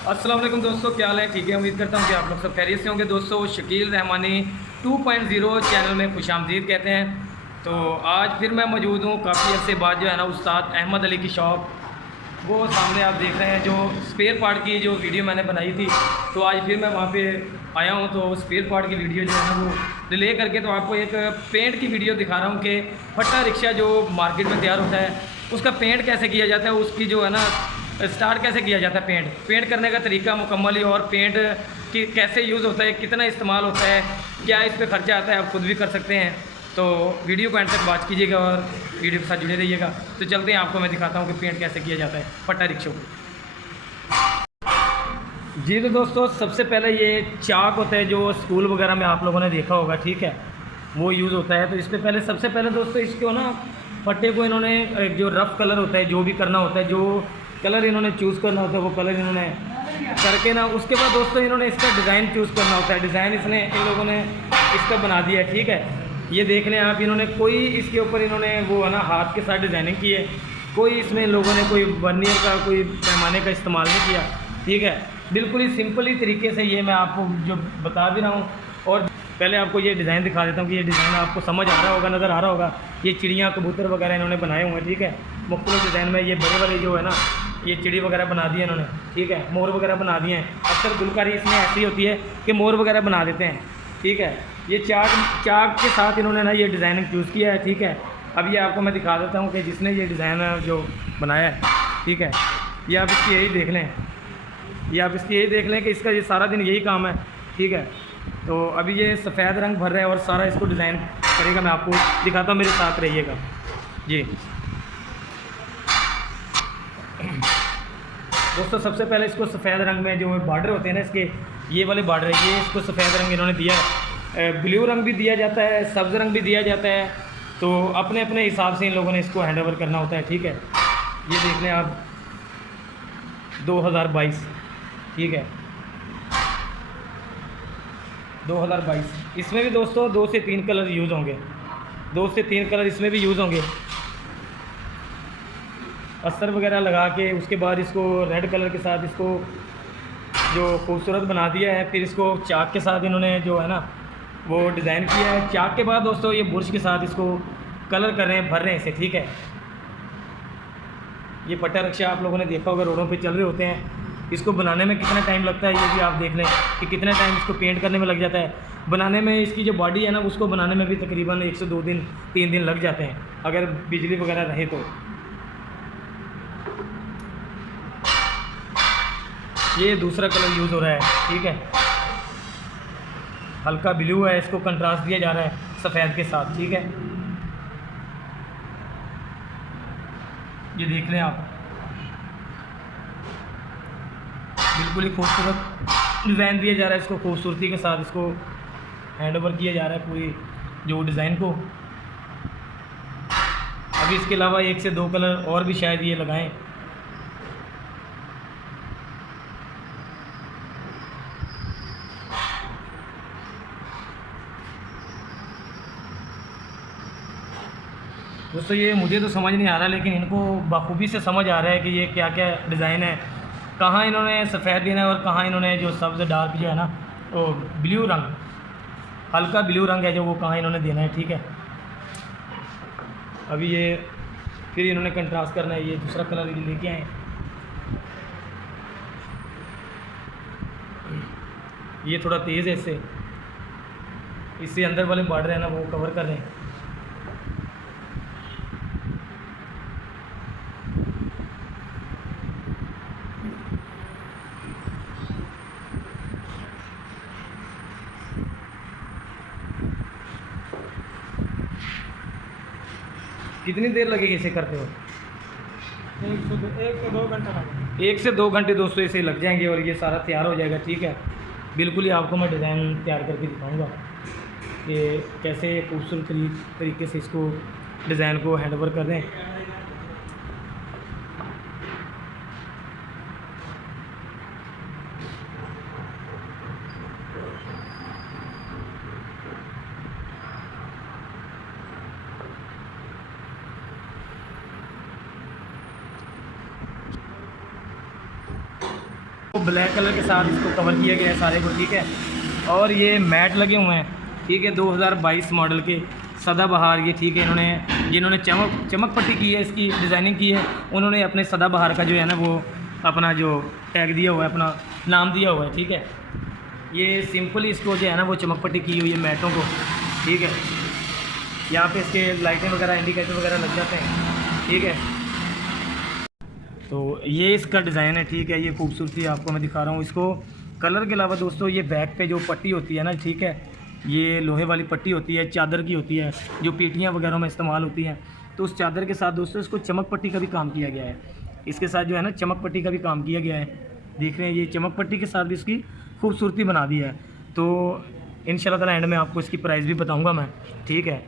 अस्सलाम वालेकुम दोस्तों, क्या हाल है? ठीक है, उम्मीद करता हूँ कि आप लोग सब खैरियत से होंगे। दोस्तों, शकील रहमानी 2.0 चैनल में खुशामदीद कहते हैं। तो आज फिर मैं मौजूद हूँ काफ़ी अर्से बाद, जो है ना, उस्ताद अहमद अली की शॉप, वो सामने आप देख रहे हैं। जो स्पेयर पार्ट की जो वीडियो मैंने बनाई थी, तो आज फिर मैं वहाँ पे आया हूँ। तो स्पेयर पार्ट की वीडियो जो है ना, वो रिले करके तो आपको एक पेंट की वीडियो दिखा रहा हूँ कि फट्टा रिक्शा जो मार्केट में तैयार होता है, उसका पेंट कैसे किया जाता है, उसकी जो है ना स्टार्ट कैसे किया जाता है, पेंट करने का तरीका मुकम्मल ही, और पेंट की कैसे यूज़ होता है, कितना इस्तेमाल होता है, क्या इस पर खर्चा आता है, आप खुद भी कर सकते हैं। तो वीडियो को एंड तक बात कीजिएगा और वीडियो के साथ जुड़े रहिएगा। तो चलते हैं, आपको मैं दिखाता हूँ कि पेंट कैसे किया जाता है फट्टा रिक्शों को। जी तो दोस्तों, सबसे पहले ये चाक होता है जो स्कूल वगैरह में आप लोगों ने देखा होगा, ठीक है, वो यूज़ होता है। तो इस पर पहले सबसे पहले दोस्तों इसको ना फट्टे को इन्होंने जो रफ़ कलर होता है, जो भी करना होता है, जो कलर इन्होंने चूज़ करना होता है, वो कलर इन्होंने करके ना, उसके बाद दोस्तों इन्होंने इसका डिज़ाइन चूज़ करना होता है। डिज़ाइन इसने इन लोगों ने इसका बना दिया है, ठीक है। ये देख लें आप, इन्होंने कोई इसके ऊपर इन्होंने वो है ना हाथ के साथ डिज़ाइनिंग की है। कोई इसमें इन लोगों ने कोई वर्नियर का कोई पैमाने का इस्तेमाल नहीं किया, ठीक है। बिल्कुल ही सिंपल ही तरीके से ये मैं आपको जो बता भी रहा हूँ। और पहले आपको ये डिज़ाइन दिखा देता हूँ कि ये डिज़ाइन आपको समझ आ रहा होगा, नज़र आ रहा होगा। ये चिड़ियाँ कबूतर वगैरह इन्होंने बनाए हुए हैं, ठीक है, मुख्तलिफ डिज़ाइन में। ये बड़े वाले जो है ना, ये चिड़ी वगैरह बना दिए इन्होंने, ठीक है, मोर वगैरह बना दिए हैं। अक्सर गुलकारी इसमें ऐसी होती है कि मोर वगैरह बना देते हैं, ठीक है। ये चाक के साथ इन्होंने ना ये डिज़ाइनिंग चूज़ किया है, ठीक है। अब ये आपको मैं दिखा देता हूँ कि जिसने ये डिज़ाइन जो बनाया है, ठीक है, ये आप इसकी यही देख लें, ये आप इसकी यही देख लें कि इसका ये सारा दिन यही काम है, ठीक है। तो अभी ये सफ़ेद रंग भर रहा है और सारा इसको डिज़ाइन करेगा। मैं आपको दिखाता हूँ, मेरे साथ रहिएगा जी। दोस्तों, सबसे पहले इसको सफ़ेद रंग में जो बॉर्डर होते हैं ना इसके, ये वाले बॉर्डर है, ये इसको सफ़ेद रंग इन्होंने दिया है। ब्लू रंग भी दिया जाता है, सब्ज़ रंग भी दिया जाता है। तो अपने अपने हिसाब से इन लोगों ने इसको हैंड ओवर करना होता है, ठीक है। ये देख लें आप, 2022, ठीक है, 2022। इसमें भी दोस्तों 2 से 3 कलर यूज़ होंगे, 2 से 3 कलर इसमें भी यूज़ होंगे। अस्तर वगैरह लगा के उसके बाद इसको रेड कलर के साथ इसको जो खूबसूरत बना दिया है। फिर इसको चाक के साथ इन्होंने जो है ना वो डिज़ाइन किया है। चाक के बाद दोस्तों ये बुरश के साथ इसको कलर कर रहे हैं, भर रहे हैं इसे, ठीक है। ये फट्टा रिक्शा आप लोगों ने देखा होगा, रोडों पे चल रहे होते हैं। इसको बनाने में कितना टाइम लगता है, ये भी आप देख लें कि कितना टाइम इसको पेंट करने में लग जाता है। बनाने में इसकी जो बॉडी है ना, उसको बनाने में भी तकरीबन 1 से 2 दिन 3 दिन लग जाते हैं, अगर बिजली वगैरह रहे तो। ये दूसरा कलर यूज़ हो रहा है, ठीक है, हल्का ब्लू है, इसको कंट्रास्ट दिया जा रहा है सफ़ेद के साथ, ठीक है। ये देख लें आप, बिल्कुल ही खूबसूरत डिज़ाइन दिया जा रहा है। इसको खूबसूरती के साथ इसको हैंड ओवर किया जा रहा है पूरी जो डिज़ाइन को। अभी इसके अलावा 1 से 2 कलर और भी शायद ये लगाएं। दोस्तों, ये मुझे तो समझ नहीं आ रहा, लेकिन इनको बखूबी से समझ आ रहा है कि ये क्या क्या डिज़ाइन है, कहाँ इन्होंने सफ़ेद देना है और कहाँ इन्होंने जो सब्ज़ डार्क जो है ना, वो ब्लू रंग, हल्का ब्लू रंग है जो, वो कहाँ इन्होंने देना है, ठीक है। अभी ये फिर इन्होंने कंट्रास्ट करना है, ये दूसरा कलर ये लेके आए। ये थोड़ा तेज़ है, इससे अंदर वाले बॉर्डर है ना वो कवर कर रहे हैं। कितनी देर लगेगी इसे करते हो? 1 से 2 घंटा लगेगा। 1 से 2 घंटे दोस्तों इसे लग जाएंगे और ये सारा तैयार हो जाएगा, ठीक है। बिल्कुल ही आपको मैं डिज़ाइन तैयार करके दिखाऊंगा कि कैसे खूबसूरत तरीके से इसको डिज़ाइन को हैंड ओवर कर दें। ब्लैक कलर के साथ इसको कवर किया गया है सारे को, ठीक है। और ये मैट लगे हुए हैं, ठीक है, 2022 मॉडल के सदाबहार ये, ठीक है। जिन्होंने चमक पट्टी की है, इसकी डिज़ाइनिंग की है, उन्होंने अपने सदाबहार का जो है ना वो अपना जो टैग दिया हुआ है, अपना नाम दिया हुआ है, ठीक है। ये सिंपली इसको जो है ना वो चमक पट्टी की हुई है मैटों को, ठीक है। यहाँ पे इसके लाइटें वगैरह, इंडिकेटर वगैरह लग जाते हैं, ठीक है। तो ये इसका डिज़ाइन है, ठीक है। ये खूबसूरती आपको मैं दिखा रहा हूँ। इसको कलर के अलावा दोस्तों ये बैक पे जो पट्टी होती है ना, ठीक है, ये लोहे वाली पट्टी होती है, चादर की होती है, जो पेटियाँ वगैरह में इस्तेमाल होती हैं। तो उस चादर के साथ दोस्तों इसको चमक पट्टी का भी काम किया गया है। इसके साथ जो है ना चमक पट्टी का भी काम किया गया है, देख रहे हैं। ये चमक पट्टी के साथ भी इसकी खूबसूरती बना दी है। तो इंशाल्लाह ताला एंड में आपको इसकी प्राइस भी बताऊँगा मैं, ठीक है।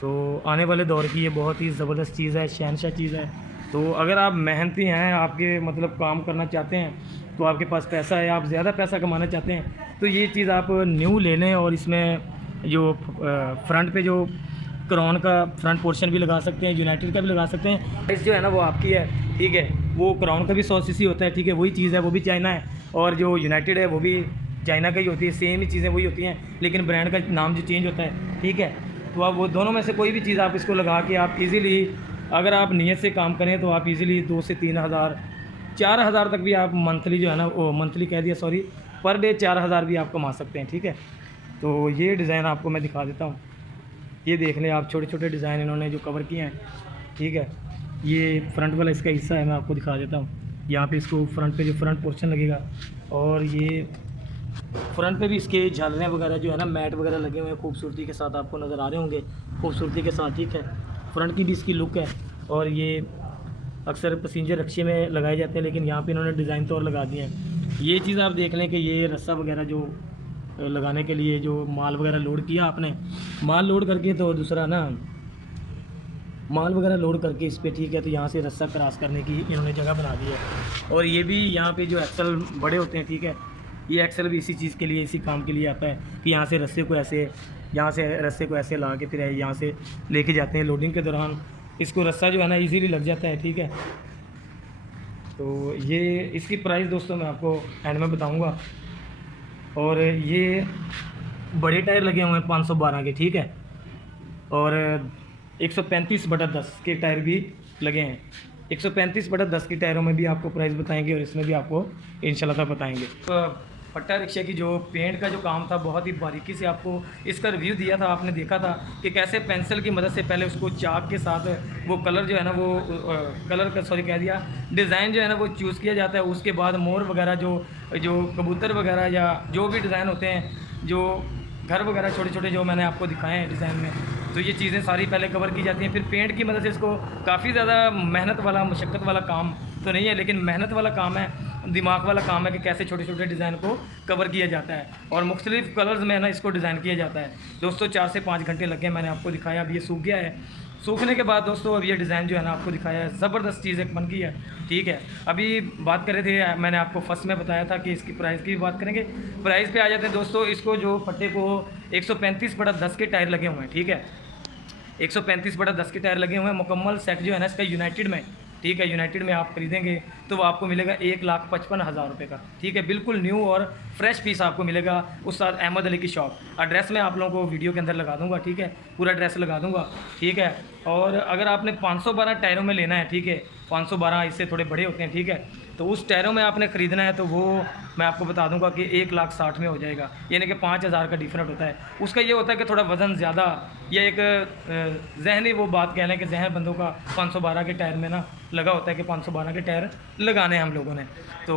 तो आने वाले दौर की ये बहुत ही ज़बरदस्त चीज़ है, शहनशाह चीज़ है। तो अगर आप मेहनती हैं, आपके मतलब काम करना चाहते हैं, तो आपके पास पैसा है, आप ज़्यादा पैसा कमाना चाहते हैं, तो ये चीज़ आप न्यू ले लें। और इसमें जो फ्रंट पे जो क्राउन का फ्रंट पोर्शन भी लगा सकते हैं, यूनाइटेड का भी लगा सकते हैं। प्राइस जो है ना वो आपकी है, ठीक है। वो क्राउन का भी 100 सीसी होता है, ठीक है, वही चीज़ है, वो भी चाइना है। और जो यूनाइटेड है वो भी चाइना का ही होती है, सेम ही चीज़ें वही होती हैं, लेकिन ब्रांड का नाम जो चेंज होता है, ठीक है। तो आप वो दोनों में से कोई भी चीज़ आप इसको लगा के आप इजीली, अगर आप नियत से काम करें तो आप इजीली 2 से 3 हज़ार 4 हज़ार तक भी आप मंथली जो है ना वो मंथली कह दिया सॉरी, पर डे 4 हज़ार भी आप कमा सकते हैं, ठीक है। तो ये डिज़ाइन आपको मैं दिखा देता हूँ। ये देख लें आप, छोटे छोटे डिज़ाइन इन्होंने जो कवर किए हैं, ठीक है। ये फ्रंट वाला इसका हिस्सा है, मैं आपको दिखा देता हूँ। यहाँ पे इसको फ्रंट पे जो फ्रंट पोर्शन लगेगा, और ये फ्रंट पे भी इसके झालरें वगैरह जो है ना मैट वगैरह लगे हुए हैं, खूबसूरती के साथ आपको नज़र आ रहे होंगे, खूबसूरती के साथ, ठीक है। फ्रंट की भी इसकी लुक है। और ये अक्सर पैसेंजर रक्शे में लगाए जाते हैं, लेकिन यहाँ पे इन्होंने डिज़ाइन तो और लगा दिए हैं। ये चीज़ आप देख लें कि ये रस्सा वगैरह जो लगाने के लिए जो माल वगैरह लोड किया आपने, माल लोड करके, तो दूसरा ना माल वगैरह लोड करके इस पर, ठीक है। तो यहाँ से रस्सा क्रॉस करने की इन्होंने जगह बना दी है। और ये भी यहाँ पे जो एक्सल बड़े होते हैं, ठीक है, ये एक्सल भी इसी चीज़ के लिए, इसी काम के लिए आता है कि यहाँ से रस्से को ऐसे, यहाँ से रस्से को ऐसे ला के फिर यहाँ से लेके जाते हैं। लोडिंग के दौरान इसको रस्सा जो है ना इजीली लग जाता है, ठीक है। तो ये इसकी प्राइस दोस्तों मैं आपको एंड में बताऊंगा। और ये बड़े टायर लगे हुए हैं 512 के, ठीक है। और 135/10 के टायर भी लगे हैं। 135/10 के टायरों में भी आपको प्राइस बताएंगे, और इसमें भी आपको इंशाल्लाह बताएंगे। तो पट्टा रिक्शा की जो पेंट का जो काम था, बहुत ही बारीकी से आपको इसका रिव्यू दिया था। आपने देखा था कि कैसे पेंसिल की मदद से पहले उसको चाक के साथ वो कलर जो है ना वो कलर का सॉरी कह दिया डिज़ाइन जो है ना वो चूज़ किया जाता है। उसके बाद मोर वगैरह जो कबूतर वगैरह या जो भी डिज़ाइन होते हैं, जो घर वगैरह छोटे छोटे जो मैंने आपको दिखाए हैं डिज़ाइन में, तो ये चीज़ें सारी पहले कवर की जाती हैं। फिर पेंट की मदद से इसको काफ़ी ज़्यादा मेहनत वाला, मुशक्क़त वाला काम तो नहीं है, लेकिन मेहनत वाला काम है, दिमाग वाला काम है कि कैसे छोटे छोटे डिज़ाइन को कवर किया जाता है। और मुख्तलिफ कलर्स में ना इसको डिज़ाइन किया जाता है। दोस्तों 4 से 5 घंटे लगे, मैंने आपको दिखाया। अब ये सूख गया है। सूखने के बाद दोस्तों अब ये डिज़ाइन जो है ना आपको दिखाया है, ज़बरदस्त चीज़ एक बन गई है, ठीक है। अभी बात कर रहे थे, मैंने आपको फर्स्ट में बताया था कि इसकी प्राइस की भी बात करेंगे। प्राइस पे आ जाते हैं दोस्तों। इसको जो फट्टे को 135/10 के टायर लगे हुए हैं, ठीक है। 135/10 के टायर लगे हुए हैं। मुकम्मल सेट जो है ना इसका यूनाइटेड में, ठीक है, यूनाइटेड में आप खरीदेंगे तो वो आपको मिलेगा 1,55,000 रुपये का, ठीक है। बिल्कुल न्यू और फ्रेश पीस आपको मिलेगा उस्ताद अहमद अली की शॉप। एड्रेस मैं आप लोगों को वीडियो के अंदर लगा दूंगा, ठीक है, पूरा एड्रेस लगा दूंगा, ठीक है। और अगर आपने 512 टायरों में लेना है, ठीक है, 512 इससे थोड़े बड़े होते हैं, ठीक है, तो उस टायरों में आपने ख़रीदना है तो वो मैं आपको बता दूंगा कि 1,60,000 में हो जाएगा, यानी कि 5,000 का डिफरेंट होता है। उसका ये होता है कि थोड़ा वज़न ज़्यादा, या एक जहनी वो बात कह लें कि जहन बंदों का 512 के टायर में ना लगा होता है कि 512 के टायर लगाने हैं हम लोगों ने। तो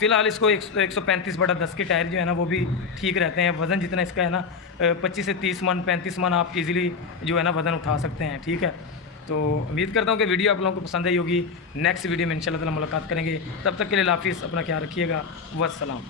फ़िलहाल इसको 135/10 के टायर जो है ना वो भी ठीक रहते हैं। वज़न जितना इसका है ना 25 से 30 मन 35 मन आप इजीली जो है ना वज़न उठा सकते हैं, ठीक है। तो उम्मीद करता हूँ कि वीडियो आप लोगों को पसंद आई होगी। नेक्स्ट वीडियो में इंशाल्लाह ताला मुलाकात करेंगे। तब तक के लिए हाफिज़, अपना ख्याल रखिएगा। वस्सलाम।